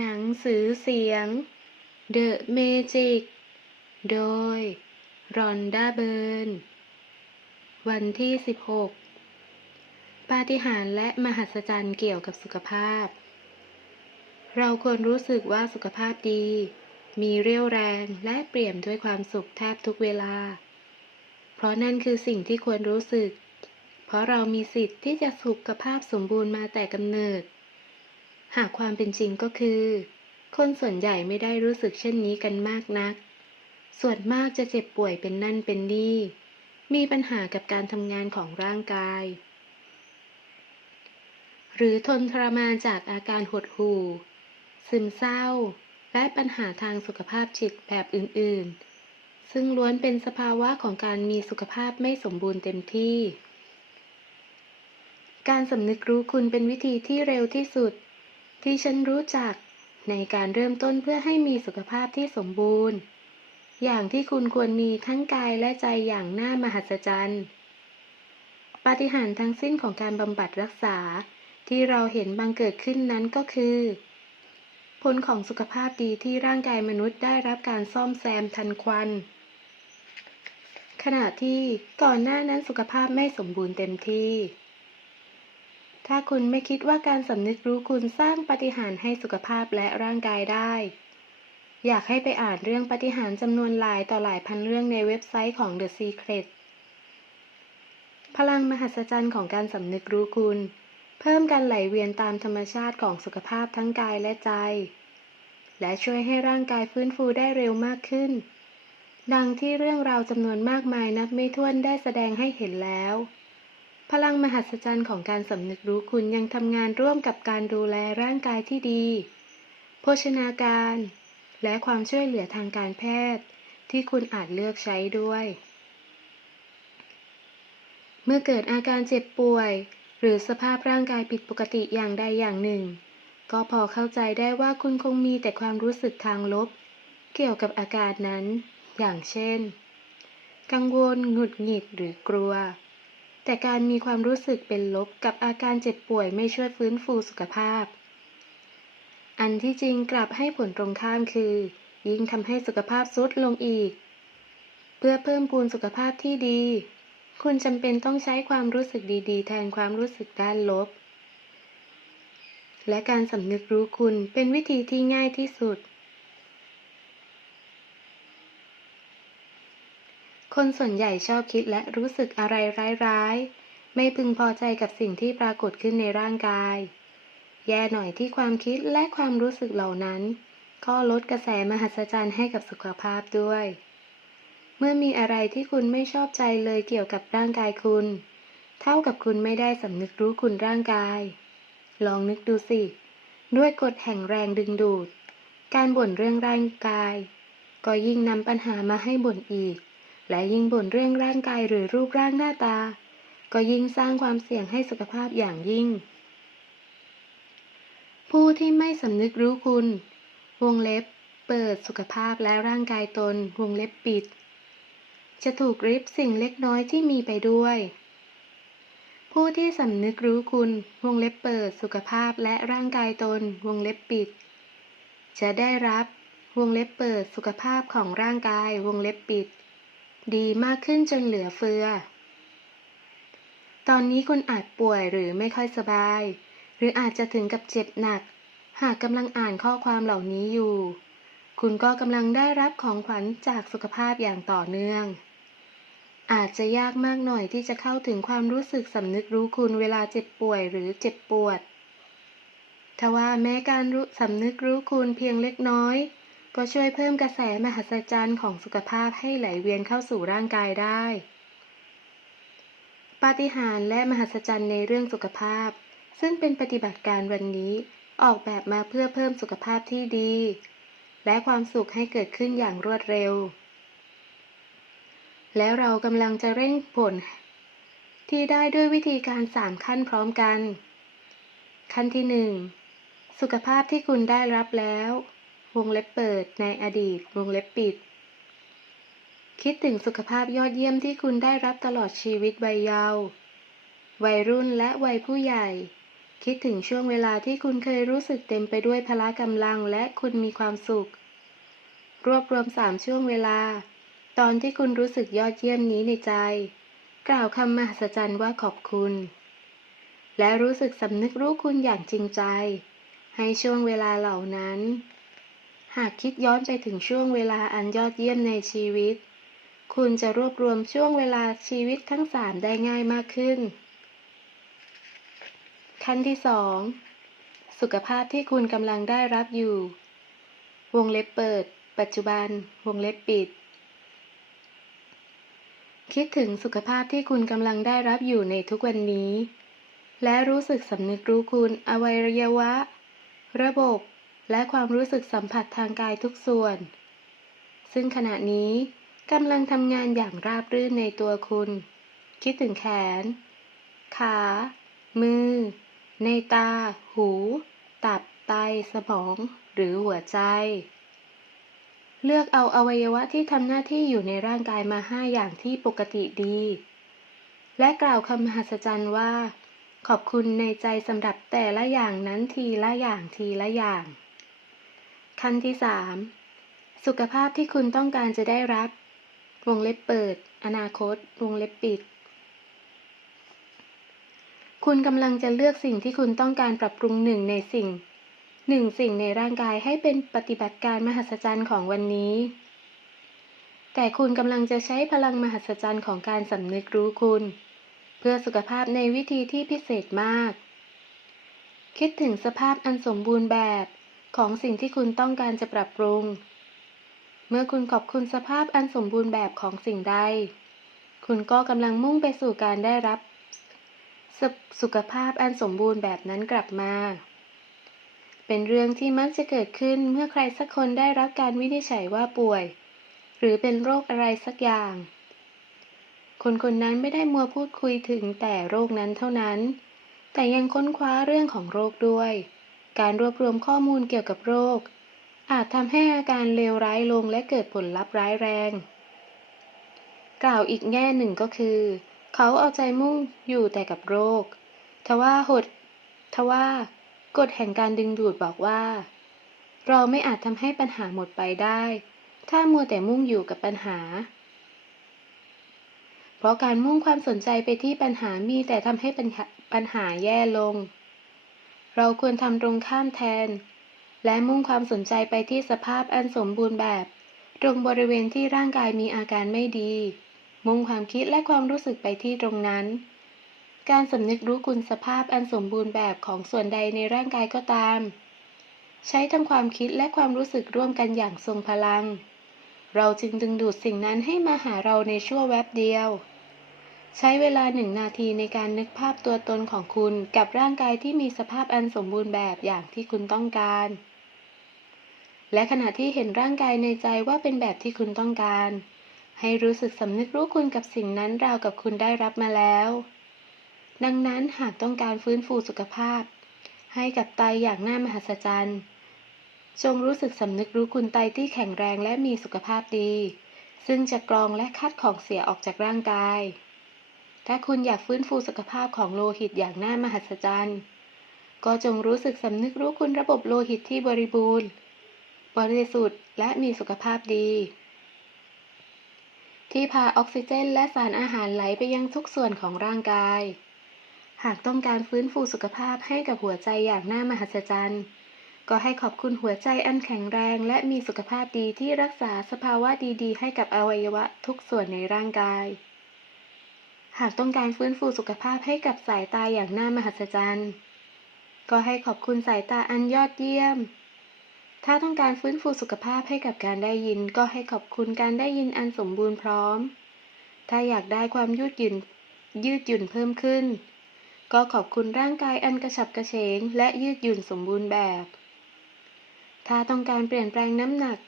หนังสือเสียง The Magic โดยรอนดาเบิร์น วันที่ 16 ปาฏิหาริย์และมหัศจรรย์เกี่ยวกับสุขภาพ เราควรรู้สึกว่าสุขภาพดี มีเรี่ยวแรงและเปี่ยมด้วยความสุขแทบทุกเวลา เพราะนั่นคือสิ่งที่ควรรู้สึก เพราะเรามีสิทธิ์ที่จะสุขภาพสมบูรณ์มาแต่กำเนิด หากความเป็นจริงก็คือ คนส่วนใหญ่ไม่ได้รู้สึกเช่นนี้กันมากนัก ส่วนมากจะเจ็บป่วยเป็นนั่นเป็นนี่ มีปัญหากับการทำงานของร่างกาย หรือทนทรมานจากอาการหดหู่ ซึมเศร้า และปัญหาทางสุขภาพจิตแบบอื่น ๆ ซึ่งล้วนเป็นสภาวะของการมีสุขภาพไม่สมบูรณ์เต็มที่การสำนึกรู้คุณเป็นวิธีที่เร็วที่สุด ที่ฉันรู้จักในการเริ่มต้นเพื่อให้มีสุขภาพที่สมบูรณ์ อย่างที่คุณควรมีทั้งกายและใจอย่างน่ามหัศจรรย์ปาฏิหาริย์ทั้งสิ้นของการบำบัดรักษาที่เราเห็นบังเกิดขึ้นนั้นก็คือ ผลของสุขภาพดีที่ร่างกายมนุษย์ได้รับการซ่อมแซมทันควัน ขณะที่ก่อนหน้านั้นสุขภาพไม่สมบูรณ์เต็มที่ ถ้าคุณไม่คิดว่าการสำนึกรู้คุณสร้างปฏิหารให้สุขภาพและร่างกายได้ อยากให้ไปอ่านเรื่องปฏิหารจำนวนหลายต่อหลายพันเรื่องในเว็บไซต์ของ The Secret พลังมหัศจรรย์ของการสำนึกรู้คุณ เพิ่มการไหลเวียนตามธรรมชาติของสุขภาพทั้งกายและใจ และช่วยให้ร่างกายฟื้นฟูได้เร็วมากขึ้น ดังที่เรื่องราวจำนวนมากมายนับไม่ถ้วนได้แสดงให้เห็นแล้ว พลังมหัศจรรย์ของการสำนึกรู้คุณยังทำงานร่วมกับการดูแลร่างกายที่ดี โภชนาการ และความช่วยเหลือทางการแพทย์ ที่คุณอาจเลือกใช้ด้วย เมื่อเกิดอาการเจ็บป่วย หรือสภาพร่างกายผิดปกติอย่างใดอย่างหนึ่ง ก็พอเข้าใจได้ว่าคุณคงมีแต่ความรู้สึกทางลบ เกี่ยวกับอาการนั้น อย่างเช่น กังวล หงุดหงิดหรือกลัว แต่การมีความรู้สึกเป็นลบกับอาการเจ็บป่วยไม่ช่วยฟื้นฟูสุขภาพ อันที่จริงกลับให้ผลตรงข้ามคือ ยิ่งทำให้สุขภาพทรุดลงอีก เพื่อเพิ่มพูนสุขภาพที่ดี คุณจำเป็นต้องใช้ความรู้สึกดีๆ แทนความรู้สึกด้านลบ และการสำนึกรู้คุณเป็นวิธีที่ง่ายที่สุด คนส่วนใหญ่ชอบคิดและรู้สึกอะไรร้ายๆ ไม่พึงพอใจกับสิ่งที่ปรากฏขึ้นในร่างกาย แย่หน่อยที่ความคิดและความรู้สึกเหล่านั้น ก็ลดกระแสมหัศจรรย์ให้กับสุขภาพด้วย เมื่อมีอะไรที่คุณไม่ชอบใจเลยเกี่ยวกับร่างกายคุณ เท่ากับคุณไม่ได้สำนึกรู้คุณร่างกาย ลองนึกดูสิ ด้วยกฎแห่งแรงดึงดูด การบ่นเรื่องร่างกาย ก็ยิ่งนำปัญหามาให้บ่นอีก และยิ่งบ่นเรื่องร่างกายหรือรูปร่างหน้าตา ก็ยิ่งสร้างความเสี่ยงให้สุขภาพอย่างยิ่ง ผู้ที่ไม่สำนึกรู้คุณ วงเล็บ เปิดสุขภาพและร่างกายตน วงเล็บปิด จะถูกริบสิ่งเล็กน้อยที่มีไปด้วย ผู้ที่สำนึกรู้คุณ วงเล็บเปิดสุขภาพและร่างกายตน วงเล็บปิด จะได้รับ วงเล็บเปิดสุขภาพของร่างกาย วงเล็บปิด ดีมากขึ้นจนเหลือเฟือ ตอนนี้คุณอาจป่วยหรือไม่ค่อยสบาย หรืออาจจะถึงกับเจ็บหนัก หากกำลังอ่านข้อความเหล่านี้อยู่ คุณก็กำลังได้รับของขวัญจากสุขภาพอย่างต่อเนื่อง อาจจะยากมากหน่อยที่จะเข้าถึงความรู้สึกสำนึกรู้คุณเวลาเจ็บป่วยหรือเจ็บปวดทว่าแม้การรู้สำนึกรู้คุณเพียงเล็กน้อย ก็ช่วยเพิ่มกระแสมหัศจรรย์ของสุขภาพให้ไหลเวียนเข้าสู่ร่างกายได้ ปาฏิหาริย์และมหัศจรรย์ในเรื่องสุขภาพ ซึ่งเป็นปฏิบัติการวันนี้ออกแบบมาเพื่อเพิ่มสุขภาพที่ดี และความสุขให้เกิดขึ้นอย่างรวดเร็ว แล้วเรากำลังจะเร่งผล ที่ได้ด้วยวิธีการสามขั้นพร้อมกัน ขั้นที่หนึ่งสุขภาพที่คุณได้รับแล้ว วงเล็บเปิด ในอดีต วงเล็บปิด คิดถึงสุขภาพยอดเยี่ยมที่คุณได้รับตลอดชีวิตวัยเยาว์ วัยรุ่นและวัยผู้ใหญ่ คิดถึงช่วงเวลาที่คุณเคยรู้สึกเต็มไปด้วยพละกำลังและคุณมีความสุข รวบรวมสามช่วงเวลา ตอนที่คุณรู้สึกยอดเยี่ยมนี้ในใจ กล่าวคำมหัศจรรย์ว่าขอบคุณ และรู้สึกสำนึกรู้คุณอย่างจริงใจ ให้ช่วงเวลาเหล่านั้น หากคิดย้อนไปถึงช่วงเวลาอันยอดเยี่ยมในชีวิต คุณจะรวบรวมช่วงเวลาชีวิตทั้งสามได้ง่ายมากขึ้น ขั้นที่สองสุขภาพที่คุณกำลังได้รับอยู่ วงเล็บเปิด ปัจจุบัน วงเล็บปิด คิดถึงสุขภาพที่คุณกำลังได้รับอยู่ในทุกวันนี้ และรู้สึกสำนึกรู้คุณอวัยวะ ระบบ และความรู้สึกสัมผัสทางกายทุกส่วน ซึ่งขณะนี้กำลังทำงานอย่างราบรื่นในตัวคุณ คิดถึงแขน ขา มือ ในตา หู ตับ ไต สมอง หรือหัวใจ เลือกเอาอวัยวะที่ทำหน้าที่อยู่ในร่างกายมาห้าอย่างที่ปกติดี และกล่าวคำมหัศจรรย์ว่า ขอบคุณในใจสำหรับแต่ละอย่างนั้นทีละอย่างทีละอย่าง ขั้นที่สามสุขภาพที่คุณต้องการจะได้รับ วงเล็บเปิด อนาคต วงเล็บปิด คุณกำลังจะเลือกสิ่งที่คุณต้องการปรับปรุงหนึ่งในสิ่งหนึ่งสิ่งในร่างกายให้เป็นปฏิบัติการมหัศจรรย์ของวันนี้ แต่คุณกำลังจะใช้พลังมหัศจรรย์ของการสำนึกรู้คุณ เพื่อสุขภาพในวิธีที่พิเศษมาก คิดถึงสภาพอันสมบูรณ์แบบ ของสิ่งที่คุณต้องการจะปรับปรุง เมื่อคุณขอบคุณสภาพอันสมบูรณ์แบบของสิ่งใด คุณก็กำลังมุ่งไปสู่การได้รับสสุขภาพอันสมบูรณ์แบบนั้นกลับมา เป็นเรื่องที่มักจะเกิดขึ้นเมื่อใครสักคนได้รับการวินิจฉัยว่าป่วย หรือเป็นโรคอะไรสักอย่าง คนคนนั้นไม่ได้มัวพูดคุยถึงแต่โรคนั้นเท่านั้น แต่ยังค้นคว้าเรื่องของโรคด้วย การรวบรวมข้อมูลเกี่ยวกับโรค อาจทำให้อาการเลวร้ายลงและเกิดผลลัพธ์ร้ายแรง กล่าวอีกแง่หนึ่งก็คือ เขาเอาใจมุ่งอยู่แต่กับโรค ทว่าหดทว่ากฎแห่งการดึงดูดบอกว่า เราไม่อาจทำให้ปัญหาหมดไปได้ ถ้ามัวแต่มุ่งอยู่กับปัญหา เพราะการมุ่งความสนใจไปที่ปัญหามีแต่ทำให้ปัญหาปัญหาแย่ลง เราควรทำตรงข้ามแทน และมุ่งความสนใจไปที่สภาพอันสมบูรณ์แบบ ตรงบริเวณที่ร่างกายมีอาการไม่ดี มุ่งความคิดและความรู้สึกไปที่ตรงนั้น การสำนึกรู้คุณสภาพอันสมบูรณ์แบบของส่วนใดในร่างกายก็ตาม ใช้ทั้งความคิดและความรู้สึกร่วมกันอย่างทรงพลัง เราจึงดึงดูดสิ่งนั้นให้มาหาเราในชั่วแวบเดียว ใช้เวลาหนึ่งนาทีในการนึกภาพตัวตนของคุณกับร่างกายที่มีสภาพอันสมบูรณ์แบบอย่างที่คุณต้องการ และขณะที่เห็นร่างกายในใจว่าเป็นแบบที่คุณต้องการ ให้รู้สึกสำนึกรู้คุณกับสิ่งนั้นราวกับคุณได้รับมาแล้ว ดังนั้นหากต้องการฟื้นฟูสุขภาพ ให้กับไตอย่างน่ามหัศจรรย์จงรู้สึกสำนึกรู้คุณไตที่แข็งแรงและมีสุขภาพดี ซึ่งจะกรองและคัดของเสียออกจากร่างกาย ถ้าคุณอยากฟื้นฟูสุขภาพของโลหิตอย่างน่ามหัศจรรย์ ก็จงรู้สึกสำนึกรู้คุณระบบโลหิตที่บริบูรณ์ บริสุทธิ์และมีสุขภาพดี ที่พาออกซิเจนและสารอาหารไหลไปยังทุกส่วนของร่างกาย หากต้องการฟื้นฟูสุขภาพให้กับหัวใจอย่างน่ามหัศจรรย์ ก็ให้ขอบคุณหัวใจอันแข็งแรงและมีสุขภาพดีที่รักษาสภาวะดีๆ ให้กับอวัยวะทุกส่วนในร่างกาย หากต้องการฟื้นฟูสุขภาพให้กับสายตาอย่างน่ามหัศจรรย์ ก็ให้ขอบคุณสายตาอันยอดเยี่ยม ถ้าต้องการฟื้นฟูสุขภาพให้กับการได้ยิน ก็ให้ขอบคุณการได้ยินอันสมบูรณ์พร้อม ถ้าอยากได้ความยืดหยุ่นยืดหยุ่นเพิ่มขึ้น ก็ขอบคุณร่างกายอันกระฉับกระเฉง และยืดหยุ่นสมบูรณ์แบบ ถ้าต้องการเปลี่ยนแปลงน้ำหนัก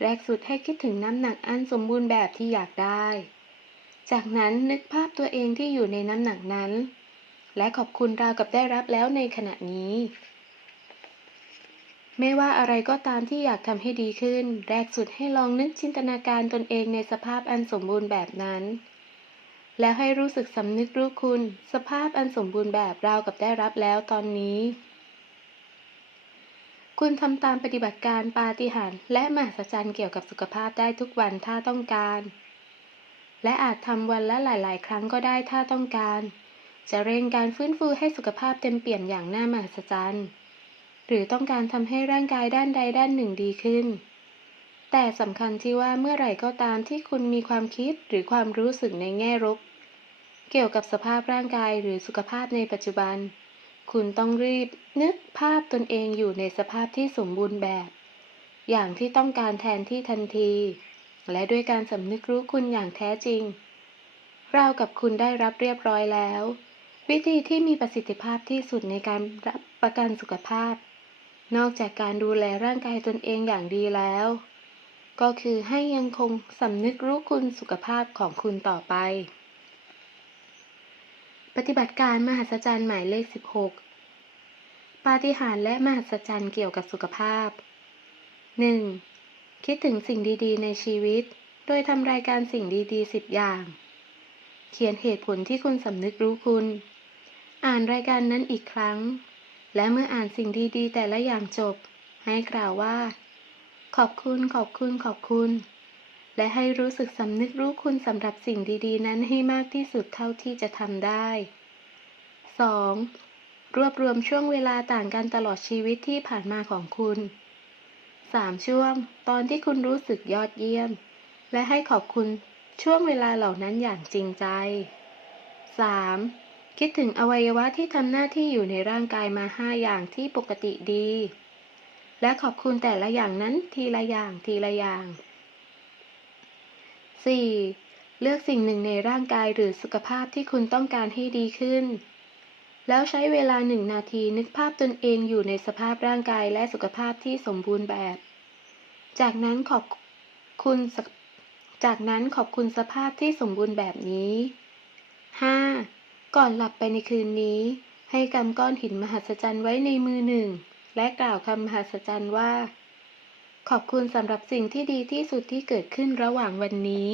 แรกสุดให้คิดถึงน้ำหนักอันสมบูรณ์แบบที่อยากได้ จากนั้นนึกภาพตัวเองที่อยู่ในน้ำหนักนั้น และขอบคุณราวกับได้รับแล้วในขณะนี้ ไม่ว่าอะไรก็ตามที่อยากทำให้ดีขึ้น แรกสุดให้ลองนึกจินตนาการตนเองในสภาพอันสมบูรณ์แบบนั้น แล้วให้รู้สึกสำนึกรู้คุณ สภาพอันสมบูรณ์แบบราวกับได้รับแล้วตอนนี้ คุณทำตามปฏิบัติการปาฏิหาริย์และมหัศจรรย์เกี่ยวกับสุขภาพได้ทุกวันถ้าต้องการ และอาจทำวันละหลาย ๆ ครั้งก็ได้ถ้าต้องการ จะเร่งการฟื้นฟูให้สุขภาพเต็มเปี่ยมอย่างน่ามหัศจรรย์ หรือต้องการทำให้ร่างกายด้านใดด้านหนึ่งดีขึ้น แต่สำคัญที่ว่าเมื่อไหร่ก็ตามที่คุณมีความคิดหรือความรู้สึกในแง่ลบเกี่ยวกับสภาพร่างกายหรือสุขภาพในปัจจุบัน คุณต้องรีบนึกภาพตนเองอยู่ในสภาพที่สมบูรณ์แบบ อย่างที่ต้องการแทนที่ทันที และด้วยการสำนึกรู้คุณอย่างแท้จริง ราวกับคุณได้รับเรียบร้อยแล้ว วิธีที่มีประสิทธิภาพที่สุดในการรับประกันสุขภาพ นอกจากการดูแลร่างกายตนเองอย่างดีแล้ว ก็คือให้ยังคงสำนึกรู้คุณสุขภาพของคุณต่อไป ปฏิบัติการมหัศจรรย์หมายเลข 16 ปาฏิหาริย์และมหัศจรรย์เกี่ยวกับสุขภาพ 1. คิดถึงสิ่งดีๆ ในชีวิต โดยทำรายการสิ่งดีๆ 10 อย่าง เขียนเหตุผลที่คุณสำนึกรู้คุณ อ่านรายการนั้นอีกครั้ง และเมื่ออ่านสิ่งดีๆ แต่ละอย่างจบ ให้กล่าวว่า ขอบคุณ ขอบคุณ ขอบคุณ และให้รู้สึกสำนึกรู้คุณสำหรับสิ่งดีๆ นั้นให้มากที่สุดเท่าที่จะทำได้ 2. รวบรวมช่วงเวลาต่างกันตลอดชีวิตที่ผ่านมาของคุณ 3. ช่วง ตอนที่คุณรู้สึกยอดเยี่ยม และให้ขอบคุณช่วงเวลาเหล่านั้นอย่างจริงใจ 3. คิดถึงอวัยวะที่ทำหน้าที่อยู่ในร่างกายมาห้าอย่างที่ปกติดี และขอบคุณแต่ละอย่างนั้นทีละอย่างทีละอย่าง 4. เลือกสิ่งหนึ่งในร่างกายหรือสุขภาพที่คุณต้องการให้ดีขึ้น แล้วใช้เวลาหนึ่งนาทีนึกภาพตนเองอยู่ในสภาพร่างกายและสุขภาพที่สมบูรณ์แบบ จากนั้นขอบคุณจากนั้นขอบคุณสภาพที่สมบูรณ์แบบนี้ 5. ก่อนหลับไปในคืนนี้ ให้กำก้อนหินมหัศจรรย์ไว้ในมือหนึ่ง และกล่าวคำมหัศจรรย์ว่า ขอบคุณสำหรับสิ่งที่ดีที่สุดที่เกิดขึ้นระหว่างวันนี้